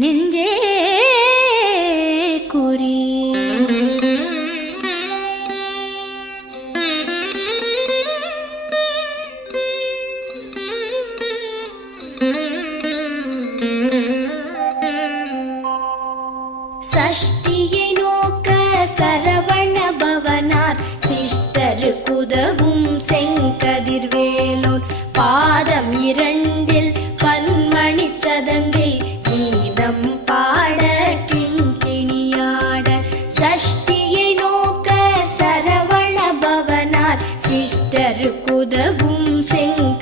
நெஞ்சே குறி. சஷ்டியை நோக்க சரவண பவனார் சிஷ்டருக்குதவும் செங்கதிர்வேலோர் பாதம் இரண்டில் பன்மணி சதங்கை கீதம் பாட கிண்கிணியாட. சஷ்டியை நோக்க சரவண பவனார் சிஷ்டருக்குதவும் செங்க